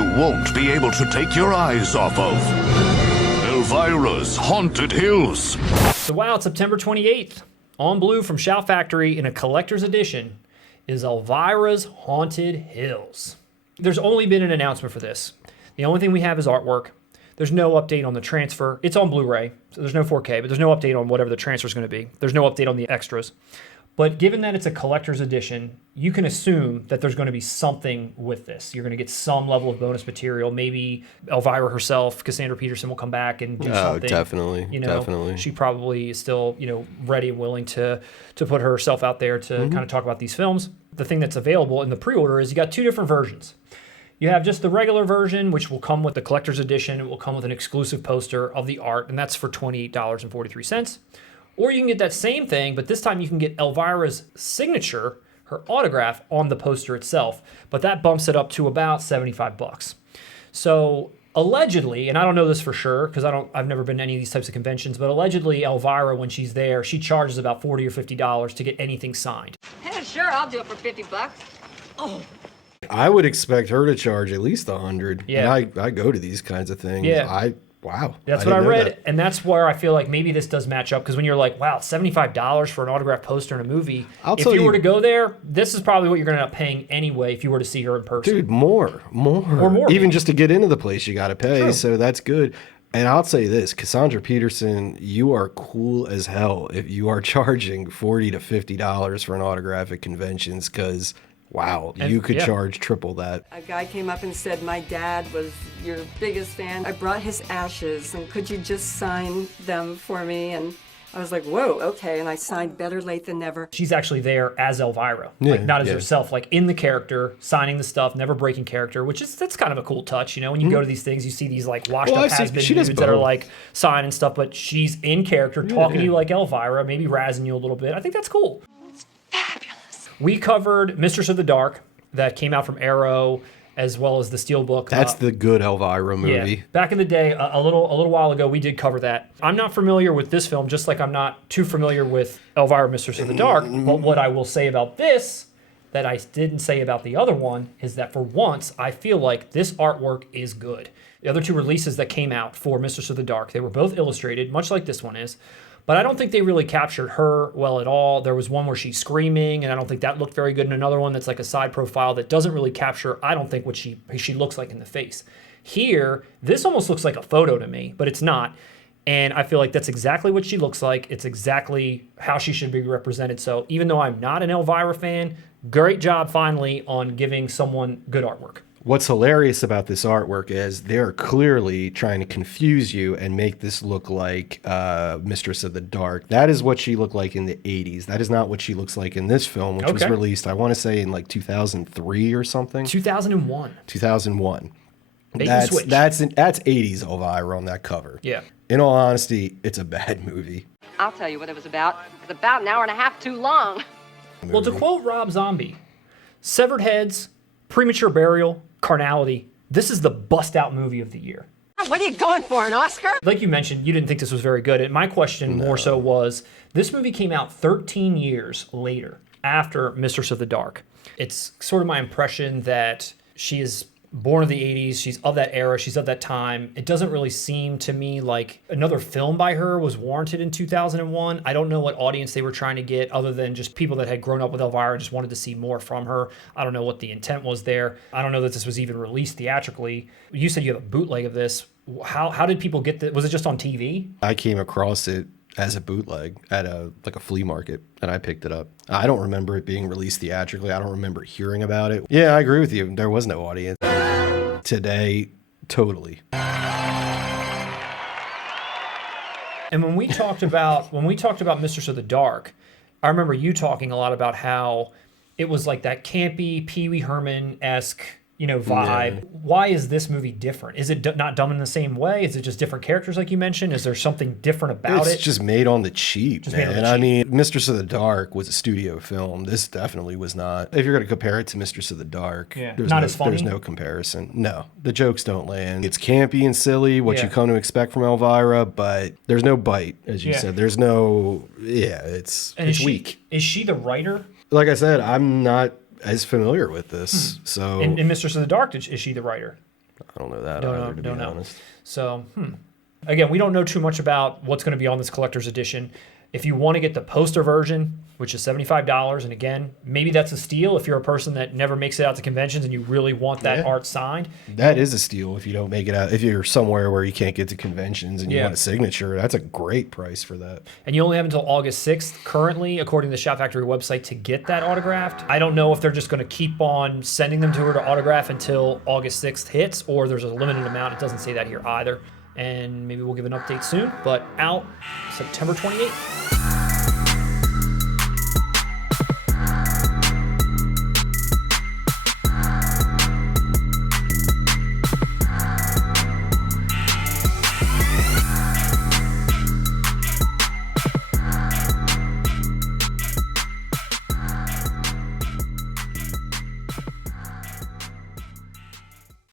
you won't be able to take your eyes off of. Elvira's Haunted Hills. So wow, it's September 28th. On Blue from Shout Factory in a collector's edition is Elvira's Haunted Hills. There's only been an announcement for this. The only thing we have is artwork. There's no update on the transfer. It's on Blu-ray, so there's no 4K, but there's no update on whatever the transfer is going to be. There's no update on the extras. But given that it's a collector's edition, you can assume that there's going to be something with this. You're going to get some level of bonus material. Maybe Elvira herself, Cassandra Peterson, will come back and do something. Definitely, definitely. She probably is still, ready and willing to put herself out there to kind of talk about these films. The thing that's available in the pre-order is you got two different versions. You have just the regular version, which will come with the collector's edition. It will come with an exclusive poster of the art, and that's for $28.43. Or you can get that same thing, but this time you can get Elvira's signature, her autograph, on the poster itself. But that bumps it up to about $75. So allegedly, and I don't know this for sure because I've never been to any of these types of conventions, but allegedly Elvira, when she's there, she charges about $40 or $50 to get anything signed. Yeah, sure, I'll do it for $50. Oh. I would expect her to charge at least $100. Yeah. And I go to these kinds of things. Yeah. Wow. That's what I read, and that's where I feel like maybe this does match up, because when you're like, wow, $75 for an autographed poster in a movie, if you were to go there, this is probably what you're going to end up paying anyway if you were to see her in person. Dude, more. Or more. Even just to get into the place, you got to pay, True. So that's good. And I'll say this, Cassandra Peterson, you are cool as hell if you are charging $40 to $50 for an autograph at conventions, because... wow, you could charge triple that. A guy came up and said, my dad was your biggest fan. I brought his ashes, and could you just sign them for me? And I was like, whoa, okay. And I signed Better Late Than Never. She's actually there as Elvira, not as herself, like in the character, signing the stuff, never breaking character, that's kind of a cool touch, When you go to these things, you see these like washed up has-been dudes that are like signing stuff, but she's in character, talking to you like Elvira, maybe razzing you a little bit. I think that's cool. We covered Mistress of the Dark that came out from Arrow, as well as the Steelbook. That's the good Elvira movie. Yeah. Back in the day, a little while ago, we did cover that. I'm not familiar with this film, just like I'm not too familiar with Elvira, Mistress of the Dark. But what I will say about this, that I didn't say about the other one, is that for once, I feel like this artwork is good. The other two releases that came out for Mistress of the Dark, they were both illustrated, much like this one is. But I don't think they really captured her well at all. There was one where she's screaming, and I don't think that looked very good. And another one that's like a side profile that doesn't really capture, I don't think, what she looks like in the face. Here, this almost looks like a photo to me, but it's not. And I feel like that's exactly what she looks like. It's exactly how she should be represented. So even though I'm not an Elvira fan, great job finally on giving someone good artwork. What's hilarious about this artwork is they're clearly trying to confuse you and make this look like Mistress of the Dark. That is what she looked like in the 80s. That is not what she looks like in this film, which was released, I want to say, in like 2003 or something. 2001. 2001. That's 80s Elvira on that cover. Yeah. In all honesty, it's a bad movie. I'll tell you what it was about. It was about an hour and a half too long. Well, to quote Rob Zombie, severed heads, premature burial, carnality. This is the bust-out movie of the year. What are you going for, an Oscar? Like you mentioned, you didn't think this was very good. And my question more so was, this movie came out 13 years later, after Mistress of the Dark. It's sort of my impression that she is born of the 80s, she's of that era, she's of that time. It doesn't really seem to me like another film by her was warranted in 2001. I don't know what audience they were trying to get other than just people that had grown up with Elvira and just wanted to see more from her. I don't know what the intent was there. I don't know that this was even released theatrically. You said you have a bootleg of this. How did people get this? Was it just on TV? I came across it as a bootleg at a flea market, and I picked it up. I don't remember it being released theatrically. I don't remember hearing about it. Yeah, I agree with you. There was no audience. Today, totally. And when we talked about Mistress of the Dark, I remember you talking a lot about how it was like that campy Pee Wee Herman-esque vibe. Yeah. Why is this movie different? Is it not done in the same way? Is it just different characters like you mentioned? Is there something different about it? It's just made on the cheap, man. I mean, Mistress of the Dark was a studio film. This definitely was not. If you're going to compare it to Mistress of the Dark, as funny? There's no comparison. No, the jokes don't land. It's campy and silly, what you come to expect from Elvira, but there's no bite, as you said. There's no, it's weak. Is she the writer? Like I said, I'm not as familiar with this. So in Mistress of the Dark, is she the writer? I don't know that Don't either, know, to don't be know. honest. So, again, we don't know too much about what's going to be on this collector's edition. If you want to get the poster version, which is $75, and again, maybe that's a steal if you're a person that never makes it out to conventions and you really want that Yeah. art signed. That is a steal if you don't make it out. If you're somewhere where you can't get to conventions and you Yeah. want a signature, that's a great price for that. And you only have until August 6th, currently, according to the Shop Factory website, to get that autographed. I don't know if they're just going to keep on sending them to her to autograph until August 6th hits, or there's a limited amount. It doesn't say that here either. And maybe we'll give an update soon, but out September 28th.